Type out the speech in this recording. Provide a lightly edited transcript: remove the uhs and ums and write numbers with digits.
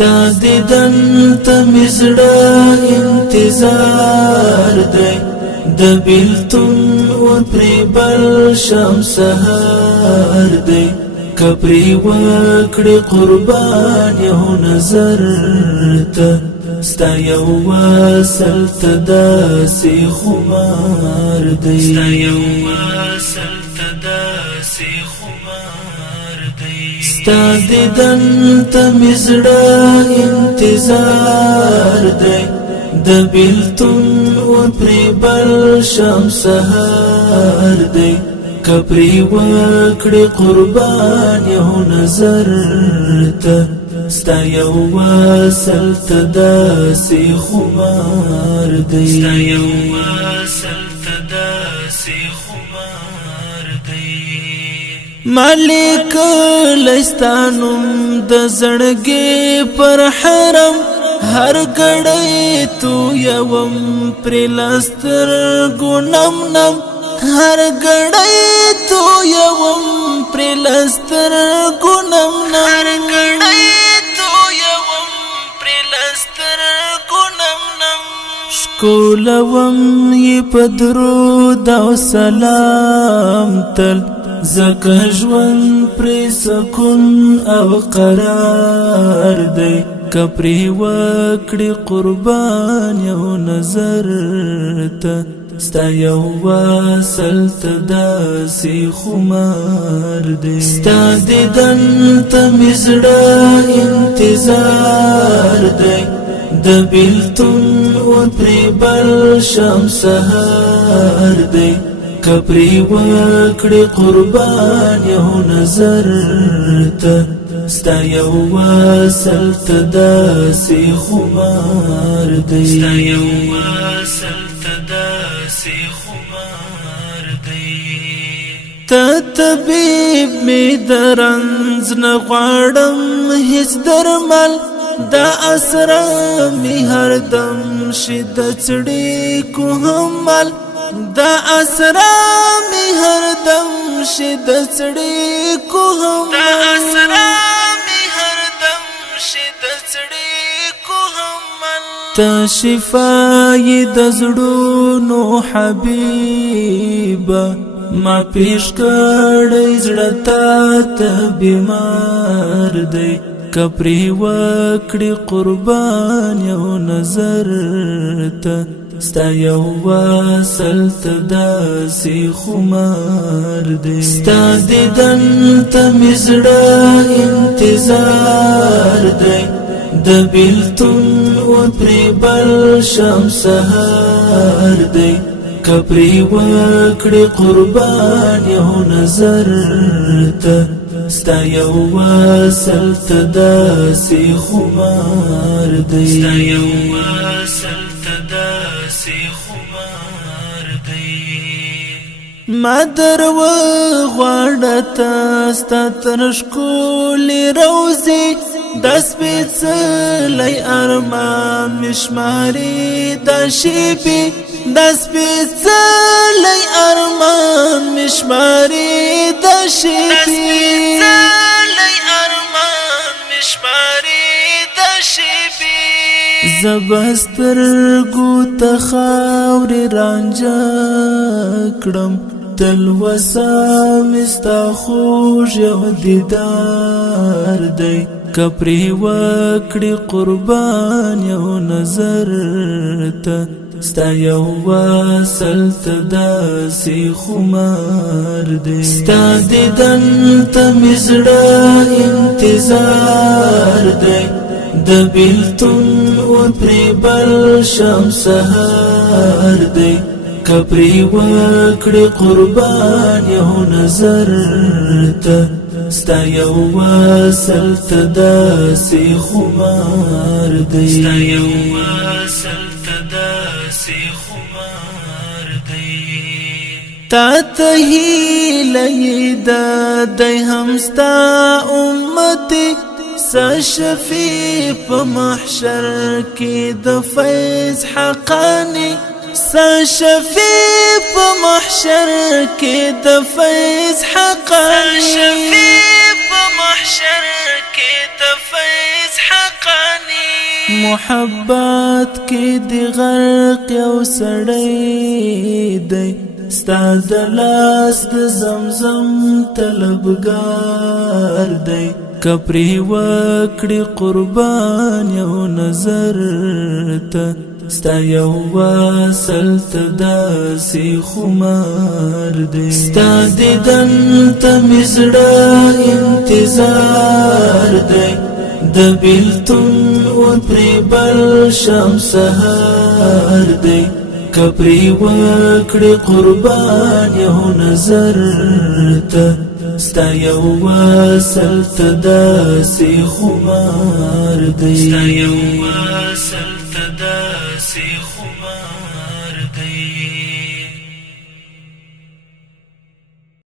ستا دیدن ته مې زړه انتظار دی د بیلتون اور پرې بل شم سهار دی که پرې وکړې قربان یو نظر ته ستا یو وصل ته داسې خمار دی ستا یو وصل ته داسې خمار دی ستا دیدن ته مې زړه انتظار دی د بیلتون اور پرې بل شم سهار دی که پرې وکړې قربان یو نظر ته ستا یو وصل ته داسې خمار دی ستا یو وصل ته داسې خمار دی مالک لستانم د زړګي پر حرم هر گڑی تو یوم پر لستر گنم نم هر گڑی تو یوم پر لستر گنم نم هر گڑی تو یوم پر لستر گنم نم شکولوم ی پدرود او سلام تل زکه ژوند پر سکون او قرار دی که پرې وکړې قربان یو نظر ته ستا یو وصل ته داسې خمار دی ستا دیدن ته مې زړه انتظار دی د بیلتون اور پرې بل شم سهار دی که پرې وکړې قربان یو نظر ته ستا یو وصل ته داسې خمار دی ستا یو وصل ته داسې خمار دی ته طبیب مې د رنځ نه غواړم هیڅ درمل دا اسره مې هردم شي د څړیکو حمل دا اسره مې هردم شي د څړیکو حمل دا اسره تا شفای د زړونو حبیبه ما پیش کړی زړه ته بیمار دی که پرې وکړې قربان یو نظر ته ستا یو وصل ته داسې خمار دی ستا دیدن ته مې زړه انتظار دی د بیلتون اور پرې بل شم سهار دی که پرې وکړې قربان یو نظر ته ستا یو وصل ته داسې خمار دی ستا یو وصل ته داسې خمار دی ما درو غواړه تا ستا تر ښکلې روضې د سپېڅلی ارمان مشماري د شیبې د سپېڅلی ارمان مشماري د شیبې زبسترګو ته خاورې رانجه کړم تلوسه مې ستا خوږ یو دیدار دی که پرې وکړې قربان یو نظر ته ستا یو وصل ته داسې خمار دی ستا دیدن ته مې زړه انتظار دی د بیلتون اور پرې بل شم سهار دی که پرې وکړې قربان یو نظر ته ستا یو وصل ته داسې خمار دی ستا یو وصل ته داسې خمار دی تا ته هیله ده دی هم ستا امتي سا شفیع په محشر کې د فیض حقانی سا شفیع په محشر کې د فیض حقانی سا شفیع په محشر کې د فیض حقانی محبت کی دی غرق یو سړی دی ستا د لاس د زمزم طلبګار دی کپری وکړي قربان یو نظر ته ستا یو وصل ته داسې خمار دی ستا دیدن ته مې زړه انتظار دی د بیلتون اور پرې بل شم سهار دی کپری وکړي قربان یو نظر ته ستا یو وصل ته داسې خمار دی ستا یو وصل ته